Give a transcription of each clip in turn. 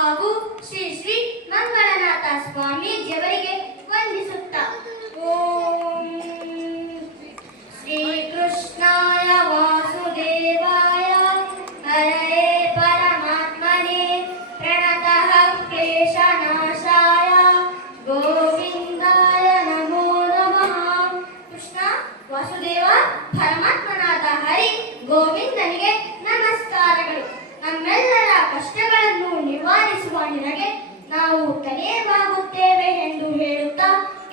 ಹಾಗೂ ಶ್ರೀ ಶ್ರೀ ಮಂಗಳನಾಥ ಸ್ವಾಮೀಜಿಯವರಿಗೆ ವಂದಿಸುತ್ತಾ ಓಂ ಶ್ರೀಕೃಷ್ಣಾಯ ವಾಸುದೇವಾಯ ಹರಯೇ ಪರಮಾತ್ಮನೇ ಪ್ರಣತಃ ಕ್ಲೇಶನಾಶಾಯ ಗೋವಿಂದಾಯ ನಮೋ ನಮಃ. ಕೃಷ್ಣ ವಾಸುದೇವ ಪರಮಾತ್ಮನಾದ ಹರಿ ಗೋವಿಂದನಿಗೆ ನಮಸ್ಕಾರಗಳು. ನಮ್ಮೆಲ್ಲರ ಕಷ್ಟಗಳನ್ನು ನಿವಾರಿಸುವ ನಿನಗೆ ನಾವು ತಲೆಬಾಗುತ್ತೇವೆ ಎಂದು ಹೇಳುತ್ತಾ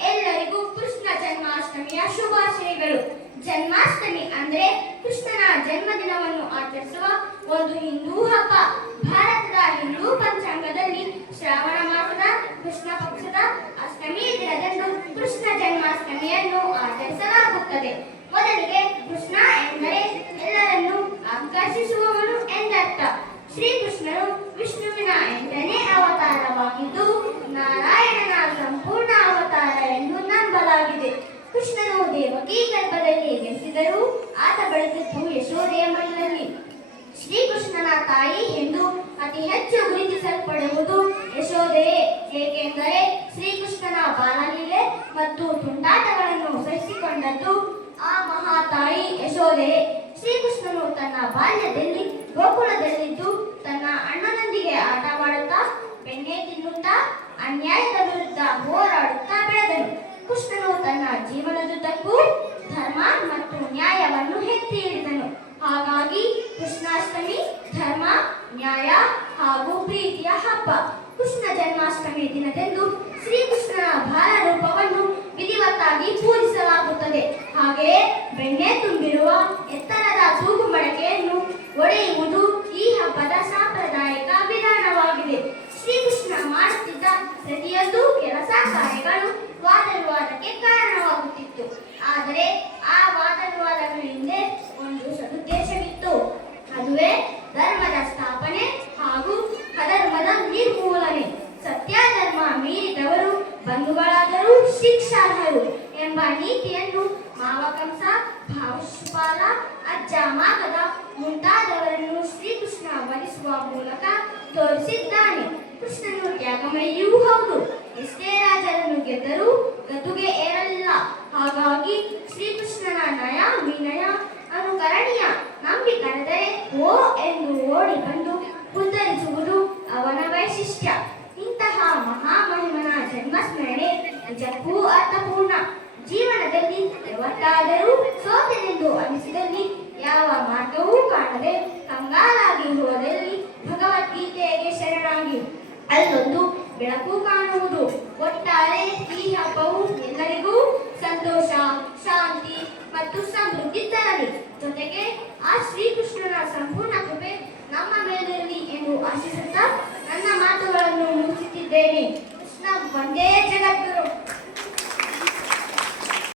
ಎಲ್ಲರಿಗೂ ಕೃಷ್ಣ ಜನ್ಮಾಷ್ಟಮಿಯ ಶುಭಾಶಯಗಳು. ಜನ್ಮಾಷ್ಟಮಿ ಅಂದ್ರೆ ಕೃಷ್ಣನ ಜನ್ಮದಿನವನ್ನು ಆಚರಿಸುವ ಒಂದು ಹಿಂದೂ ಹಬ್ಬ. ಭಾರತದ ಹಿಂದೂ ಪಂಚಾಂಗದಲ್ಲಿ ಶ್ರಾವಣ ಮಾಸದ ಕೃಷ್ಣ ಪಕ್ಷದ ಅಷ್ಟಮಿ ದಿನದಂದು ಕೃಷ್ಣ ಜನ್ಮಾಷ್ಟಮಿಯನ್ನು ಆಚರಿಸಲಾಗುತ್ತದೆ. ಮೊದಲಿಗೆ ಕೃಷ್ಣ ಎಂದರೆ ಎಲ್ಲರನ್ನೂ ಆಕರ್ಷಿಸುವವನು ಎಂದರ್ಥ. ಶ್ರೀಕೃಷ್ಣನು ವಿಷ್ಣುವಿನ 8ನೇ ಅವತಾರವಾಗಿದ್ದು ನಾರಾಯಣನ ಸಂಪೂರ್ಣ ಅವತಾರ ಎಂದು ನಂಬಲಾಗಿದೆ. ಕೃಷ್ಣನು ದೇವಕಿ ಗರ್ಭದಲ್ಲಿ ಜನಿಸಿದರೂ ಆತ ಬೆಳೆದಿದ್ದು ಯಶೋದೆಯ ಮನೆಯಲ್ಲಿ. ಶ್ರೀಕೃಷ್ಣನ ತಾಯಿ ಎಂದು ಅತಿ ಹೆಚ್ಚು ಗುರುತಿಸಲ್ಪಡುವುದು ಯಶೋದೆಯೇ. ಏಕೆಂದರೆ ಶ್ರೀಕೃಷ್ಣನ ಬಾಲಲೀಲೆ ಮತ್ತು ತುಂಟಾಟಗಳನ್ನು ಸಹಿಸಿಕೊಂಡದ್ದು ಆ ಮಹಾತಾಯಿ ಯಶೋದೆಯೇ. ಶ್ರೀಕೃಷ್ಣನು ತನ್ನ ಬಾಲ್ಯದಲ್ಲಿ ಗೋಕುಲದಲ್ಲಿದ್ದು ತನ್ನ ಅಣ್ಣನೊಂದಿಗೆ ಆಟವಾಡುತ್ತಾ ಬೆಣ್ಣೆ ತಿನ್ನುತ್ತಾ ಅನ್ಯಾಯದ ವಿರುದ್ಧ ಹೋರಾಡುತ್ತಾ ಬೆಳೆದನು. ಕೃಷ್ಣನು ತನ್ನ ಜೀವನದುದ್ದಕ್ಕೂ ಧರ್ಮ ಮತ್ತು ನ್ಯಾಯವನ್ನು ಎತ್ತಿ ಹಿಡಿದನು. ಹಾಗಾಗಿ ಕೃಷ್ಣಾಷ್ಟಮಿ ಧರ್ಮ, ನ್ಯಾಯ ಹಾಗೂ ಪ್ರೀತಿಯ ಹಬ್ಬ. ಕೃಷ್ಣ ಜನ್ಮಾಷ್ಟಮಿ ದಿನದಂದು ಶ್ರೀಕೃಷ್ಣನ ಬಾಲ ರೂಪವನ್ನು ವಿಧಿವತ್ತಾಗಿ ಪೂಜಿಸಲಾಗುತ್ತದೆ. ಹಾಗೆಯೇ ಬೆಣ್ಣೆ ತುಂಬಿರುವ ಎತ್ತರದ ತೂಗು ಮಡಕೆಯನ್ನು ಒಡೆಯುವುದು ಈ ಹಬ್ಬದ ಸಾಂಪ್ರದಾಯಿಕ ವಿಧಾನವಾಗಿದೆ. ಶ್ರೀಕೃಷ್ಣ ಮಾಡುತ್ತಿದ್ದ ಪ್ರತಿಯೊಂದು ಕೆಲಸ ಕಾರ್ಯಗಳು ವಾದ ವಿವಾದಕ್ಕೆ ಕಾರಣವಾಗುತ್ತಿತ್ತು. ಆದರೆ ಆ ವಾದ ವಿವಾದಗಳ ಹಿಂದೆ ಒಂದು ಸದುದ್ದೇಶವಿತ್ತು. ಅದುವೇ ಧರ್ಮದ ಸ್ಥಾಪನೆ ಹಾಗೂ ಅಧರ್ಮದ ನಿರ್ಮೂಲನೆ. ಸತ್ಯ ಧರ್ಮ ಮೀರಿದವರು ಬಂಧುಗಳಾದರೂ ಶಿಕ್ಷಾರ್ಹರು ಎಂಬ ನೀತಿಯನ್ನು ಮಾವಕಂಸ, ಭಾವಶುಪಾಲ, ಅಜ್ಜ ಮಾಗದ ಮುಂತಾದವರನ್ನು ಶ್ರೀಕೃಷ್ಣ ವಧಿಸುವ ಮೂಲಕ ತೋರಿಸಿದ್ದಾನೆ. ಕೃಷ್ಣನು ತ್ಯಾಗಮಯಿಯೂ ಹೌದು. ಎಷ್ಟೇ ರಾಜರನ್ನು ಗೆದ್ದರೂ ಗದ್ದುಗೆ ಏರಲಿಲ್ಲ. ಹಾಗಾಗಿ ಶ್ರೀಕೃಷ್ಣನ ನಯ ವಿನಯ ಅನುಕರಣೀಯ. ನಂಬಿ ಕರೆದರೆ ಓ ಎಂದು ಓಡಿ ಬಂದು ಉದ್ಧರಿಸುವುದು ಅವನ ವೈಶಿಷ್ಟ್ಯ. ಇಂತಹ ಮಹಾಮಹಿಮನ ಜನ್ಮಸ್ಮರಣೆ ನಿಜಕ್ಕೂ ಅರ್ಥಪೂರ್ಣ. ಜೀವನದಲ್ಲಿ ಯಾವತ್ತಾದರೂ ಸೋತೆನೆಂದು ಅನಿಸಿದಲ್ಲಿ, ಯಾವ ಮಾರ್ಗವೂ ಕಾಣದೆ ಕಂಗಾಲಾಗಿ ಹೋದಲ್ಲಿ ಭಗವದ್ಗೀತೆಗೆ ಶರಣಾಗಿ ಅಲ್ಲೊಂದು ಬೆಳಕು ಕಾಣುವುದು. ಒಟ್ಟಾರೆ ಈ ಹಬ್ಬವು ಎಲ್ಲರಿಗೂ ಸಂತೋಷ, ಶಾಂತಿ ಮತ್ತು ಸಮೃದ್ಧಿ ತರಲಿ. ಜೊತೆಗೆ ಆ ಶ್ರೀಕೃಷ್ಣನ